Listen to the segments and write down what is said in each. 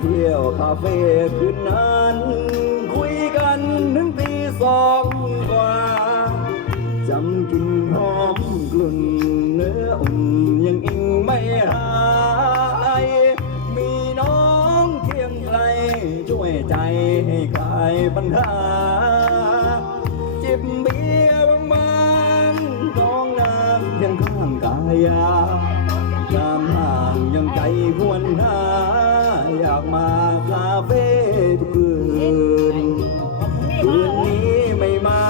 เที่ยวคาเฟ่คืนนั้น คุยกันถึงตีสองกว่าจำกลินหอมกลุ่นเนื้ออุ่นยังอิงไม่หายมีน้องเคียงไกลช่วยใจให้คลายปัญหา จิบเบียร์บางๆร้องน้ำเพียงข้างกายา มาคาเฟ่ทุกคืนคืนนี้ไม่มา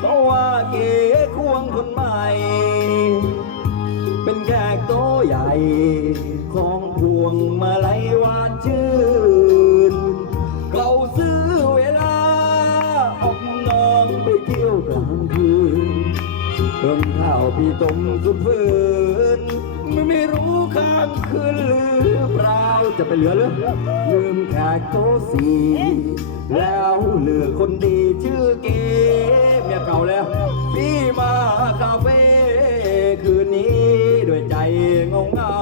เพราะว่าเก๋ควงคนใหม่ เป็นแขกโตใหญ่ ของพวงมาลัยาวพี่ต้มสุดฝืนไม่ไม่รู้ข้างคืนหรือเปล่าจะไปเหลือเลยลืมแขกโตะสี่แล้วเหลือคนดีชื่อเก๋เมียเก่าแล้ว พี่มาคาเฟ่คืนนี้ด้วยใจเงาเงา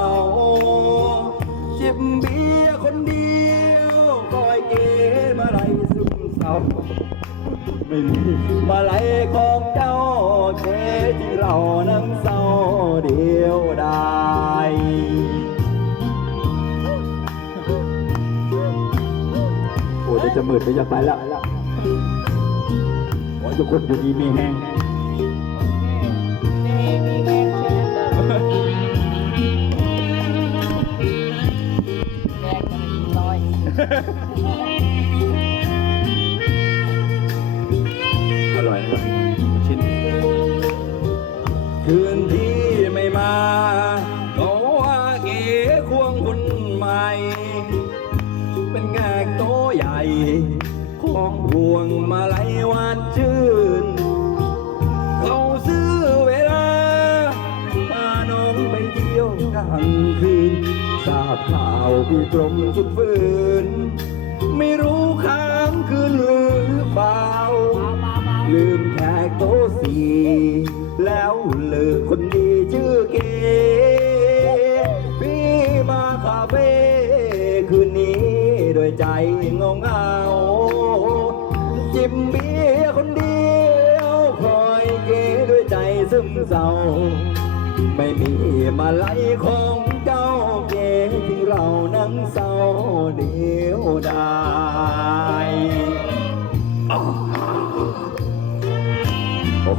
จิบเบียคนเดียวคอยเก๋มาไลยซึมเศร้าไม่มีมาไลยของเจ้า เก๋ที่เรานั่งเศร้าเดียวได้โอ้ยจะมืดไปจะไปแล้วโอ้ทุกคนอยู่ดีมีแห้งอ คืนที่ไม่มาก็ว่าเก๋ควงคนใหม่ เป็นแงกโตใหญ่ของพวงมาลัยวานชื่น เขาซื้อเวลาพาน้องไปเที่ยวกลางคืนทราบข่าวพี่กรมสุดฝืน ไม่รู้ค้า เลิกคนดีชื่อเกพี่มาคาเฟ่คืนนี้โดวยใจเงาเงาจิบเบียร์คนเดียวคอยเกด้วยใจซึมเศร้า ไม่มีมาไลของเจ้า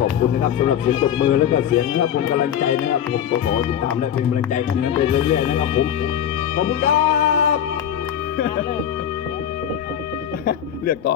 อขอบคุณนะครับสำหรับเสียงตบมือแล้วก็เสียงนะครับผมกำลังใจนะครับผมก็ขอติดตามและเป็นกำลังใจกันนั้นไปเรื่อยๆนะครับผมขอบคุณครับ เลือกต่อ